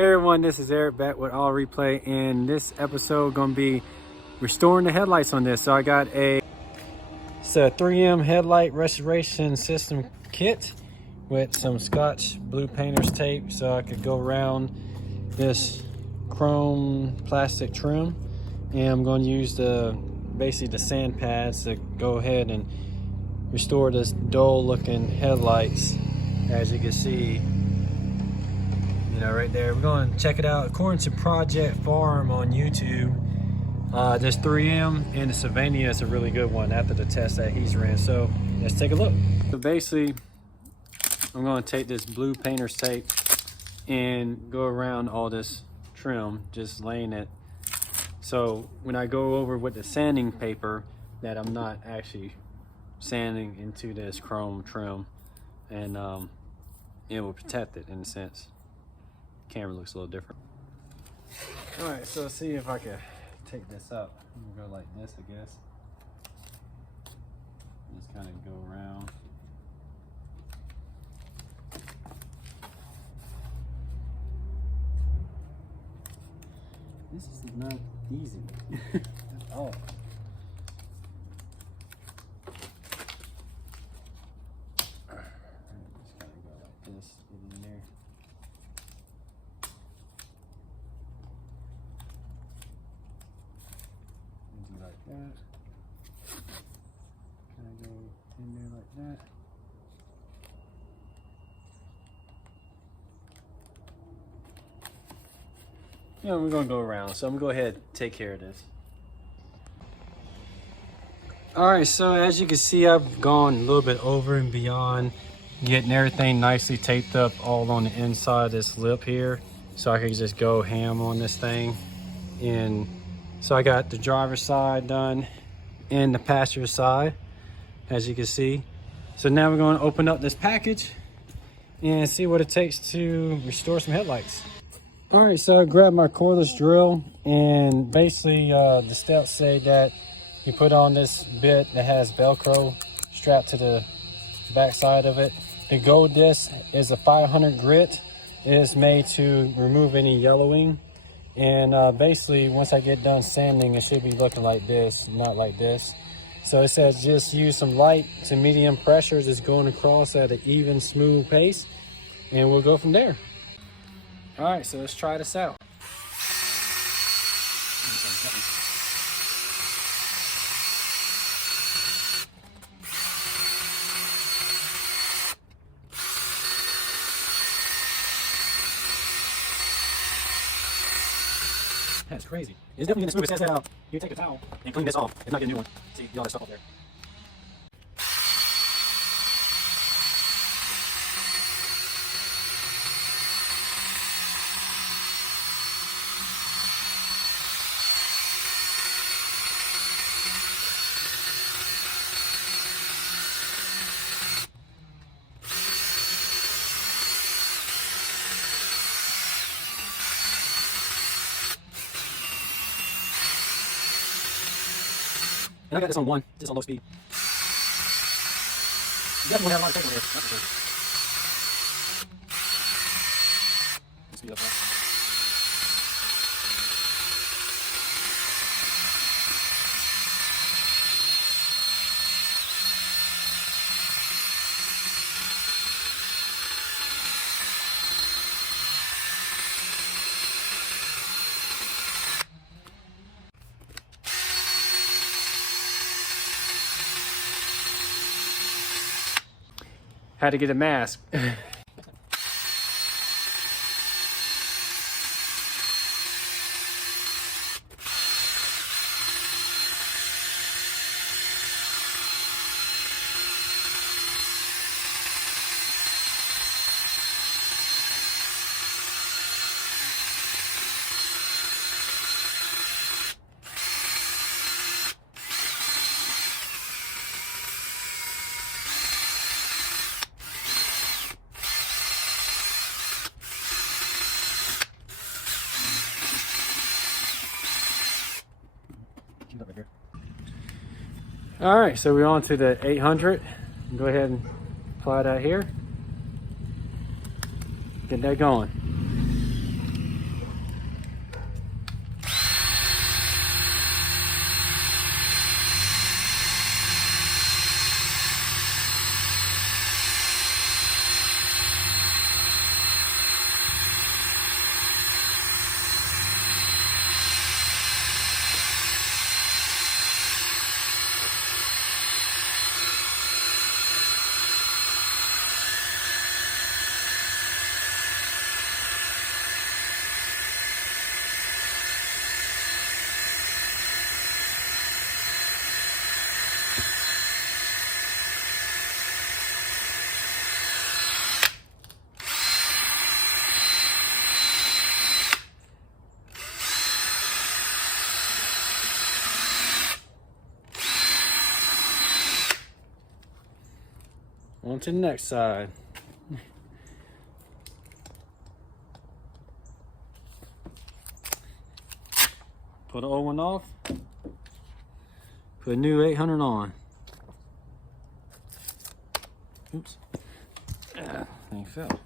Hey everyone, this is Eric back with All Replay, and this episode gonna be restoring the headlights on this. So I got it's a 3M headlight restoration system kit with some Scotch blue painter's tape, so I could go around this chrome plastic trim, and I'm going to use basically the sand pads to go ahead and restore this dull looking headlights. As you can see, right there. We're going to check it out according to Project Farm on YouTube. This 3M and the Sylvania is a really good one after the test that he's ran. So let's take a look. So basically, I'm going to take this blue painter's tape and go around all this trim, just laying it. So when I go over with the sanding paper, that I'm not actually sanding into this chrome trim, and it will protect it in a sense. Camera looks a little different. All right, so let's see if I can take this up. We'll go like this, I guess. Just kind of go around. This is not easy at all. Just kind of go like this, get in there. Like that. Kind of go in there like that. We're gonna go around, so I'm gonna go ahead and take care of this. All right, so as you can see, I've gone a little bit over and beyond getting everything nicely taped up all on the inside of this lip here, so I can just go ham on this thing. And so I got the driver's side done and the passenger side, as you can see. So now we're going to open up this package and see what it takes to restore some headlights. All right, so I grabbed my cordless drill, and basically the steps say that you put on this bit that has Velcro strapped to the back side of it. The gold disc is a 500 grit. It is made to remove any yellowing. And basically, once I get done sanding, it should be looking like this, not like this. So it says just use some light to medium pressure, just going across at an even, smooth pace, and we'll go from there. All right, so let's try this out. That's crazy. It's definitely gonna smooth. It says that you take a towel and clean this off. It's not getting a new one. See, all that stuff up there. And I got this on one, just on low speed. You definitely have a lot of tape on here, that's for sure. Speed up that. Had to get a mask. All right, so we're on to the 800. Go ahead and apply that here. Get that going. On to the next side. Put the old one off. Put a new 800 on. Oops. Thing fell.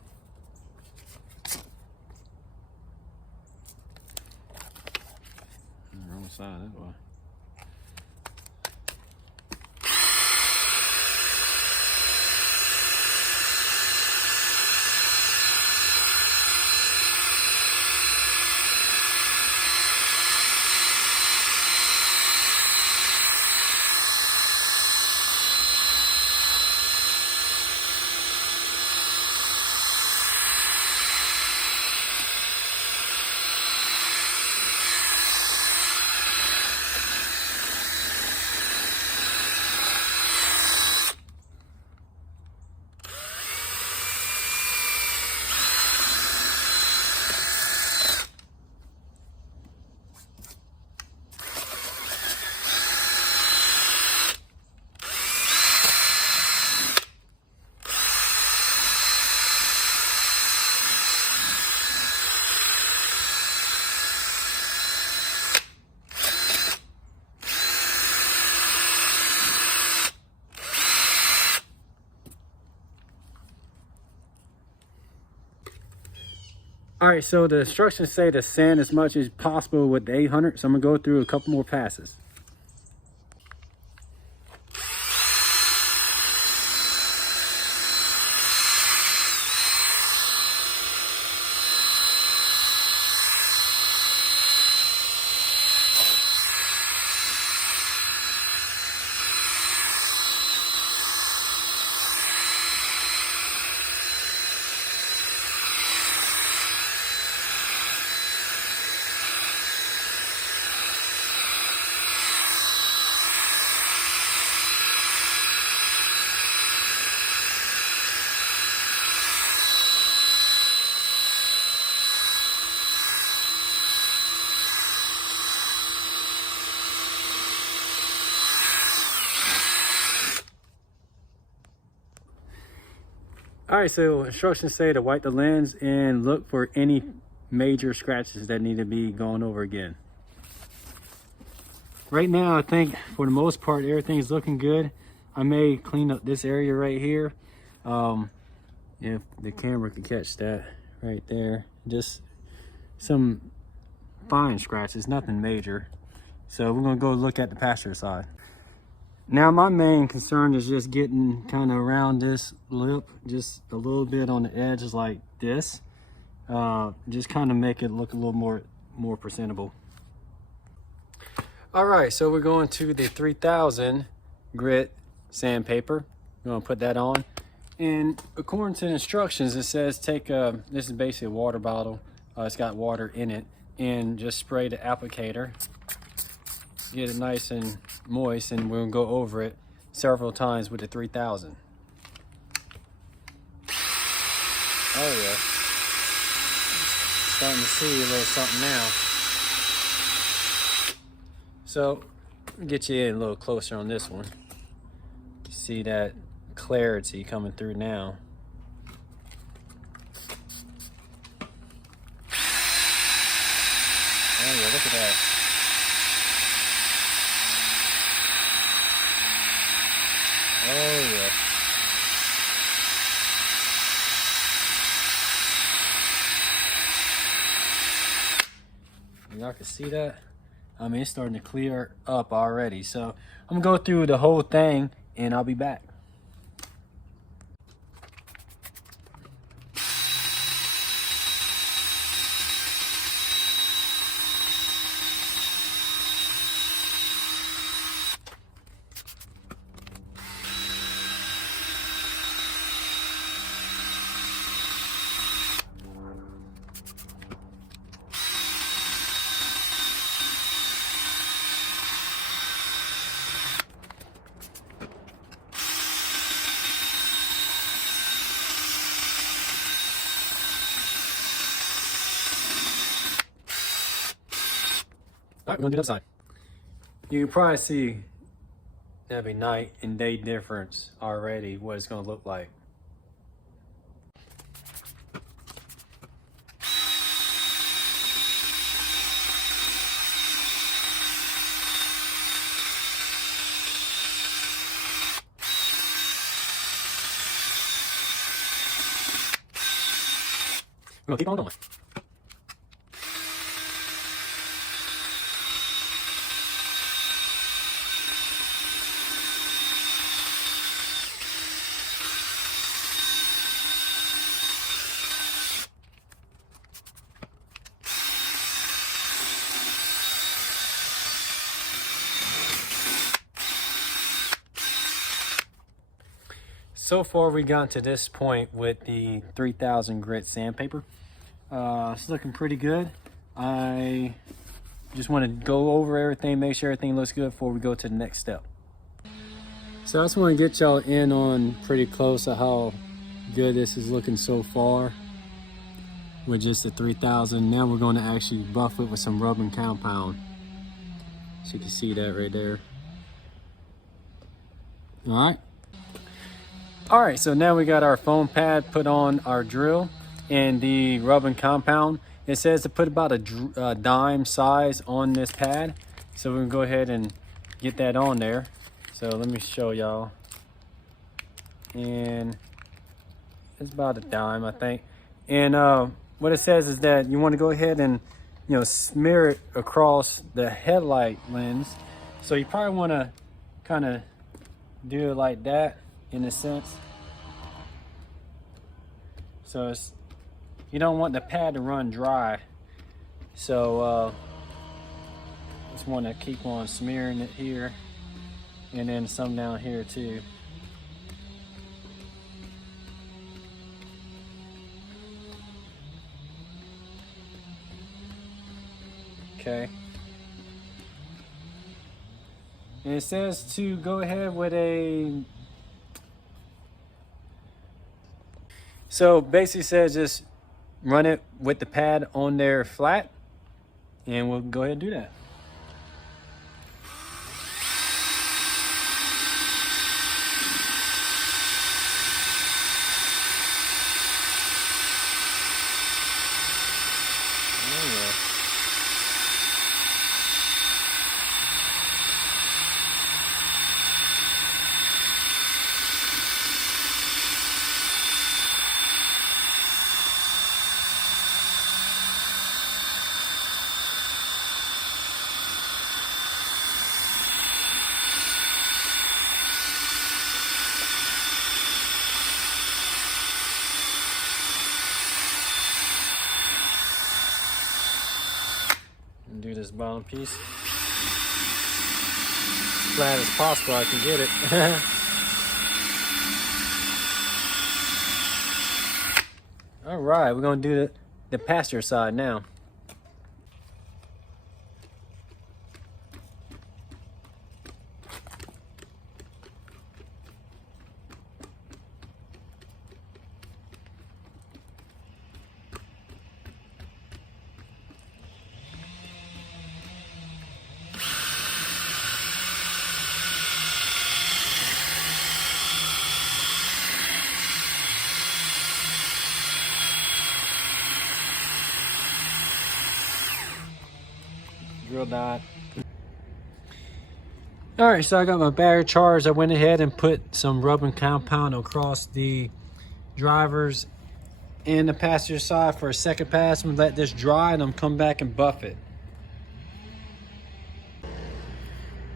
Wrong side, that's why. All right, so the instructions say to sand as much as possible with the 800, so I'm gonna go through a couple more passes. All right, so instructions say to wipe the lens and look for any major scratches that need to be gone over again. Right now, I think for the most part, everything's looking good. I may clean up this area right here. If the camera can catch that right there. Just some fine scratches, nothing major. So we're gonna go look at the passenger side. Now my main concern is just getting kind of around this lip, just a little bit on the edges like this. Just kind of make it look a little more presentable. All right, so we're going to the 3000 grit sandpaper. We're gonna put that on. And according to the instructions, it says take this is basically a water bottle. It's got water in it, and just spray the applicator. Get it nice and moist, and we're gonna go over it several times with the 3000. Oh yeah, starting to see a little something now. So get you in a little closer on this one. You see that clarity coming through now. Oh yeah, look at that. Oh yeah. Y'all can see that? I mean, it's starting to clear up already. So I'm gonna go through the whole thing and I'll be back. All right, we're gonna do the other side. You can probably see that'd be night and day difference already, what it's gonna look like. We'll keep on going. So far we got to this point with the 3000 grit sandpaper. It's looking pretty good. I just want to go over everything, make sure everything looks good before we go to the next step. So I just want to get y'all in on pretty close to how good this is looking so far with just the 3000. Now we're going to actually buff it with some rubbing compound. So you can see that right there. All right, so now we got our foam pad put on our drill and the rubbing compound. It says to put about a dime size on this pad. So we're gonna go ahead and get that on there. So let me show y'all. And it's about a dime, I think. And what it says is that you wanna go ahead and, you know, smear it across the headlight lens. So you probably wanna kinda do it like that, in a sense. So you don't want the pad to run dry. So just want to keep on smearing it here and then some down here too. Okay. And it says to go ahead with so basically says just run it with the pad on there flat, and we'll go ahead and do that. Do this bottom piece as flat as possible. I can get it. All right, we're gonna do the passenger side now. Drill dot. All right, so I got my battery charged. I went ahead and put some rubbing compound across the drivers and the passenger side for a second pass. I'm gonna let this dry and I'm come back and buff it.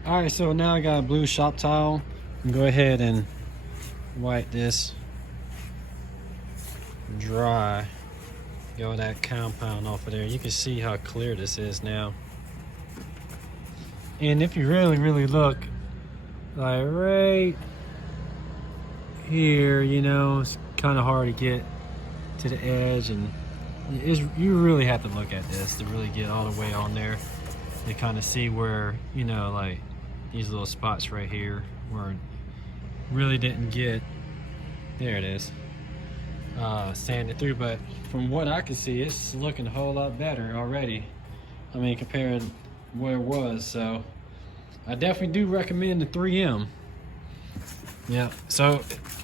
All right, so now I got a blue shop towel. And go ahead and wipe this dry. Get all that compound off of there. You can see how clear this is now. And if you really look, like right here, you know, it's kind of hard to get to the edge, and you really have to look at this to really get all the way on there to kind of see where, you know, like these little spots right here where it really didn't get, there it is, sanded through. But from what I can see, it's looking a whole lot better already. I mean, compared where it was. So I definitely do recommend the 3M. Yeah, so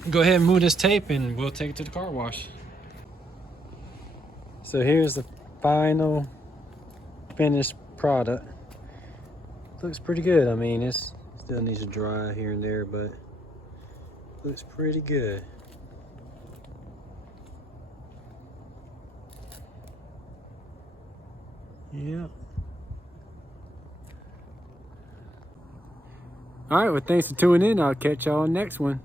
go ahead and move this tape and we'll take it to the car wash. So here's the final finished product. Looks pretty good. I mean, it still needs to dry here and there, but looks pretty good. Yeah. All right, well, thanks for tuning in. I'll catch y'all on the next one.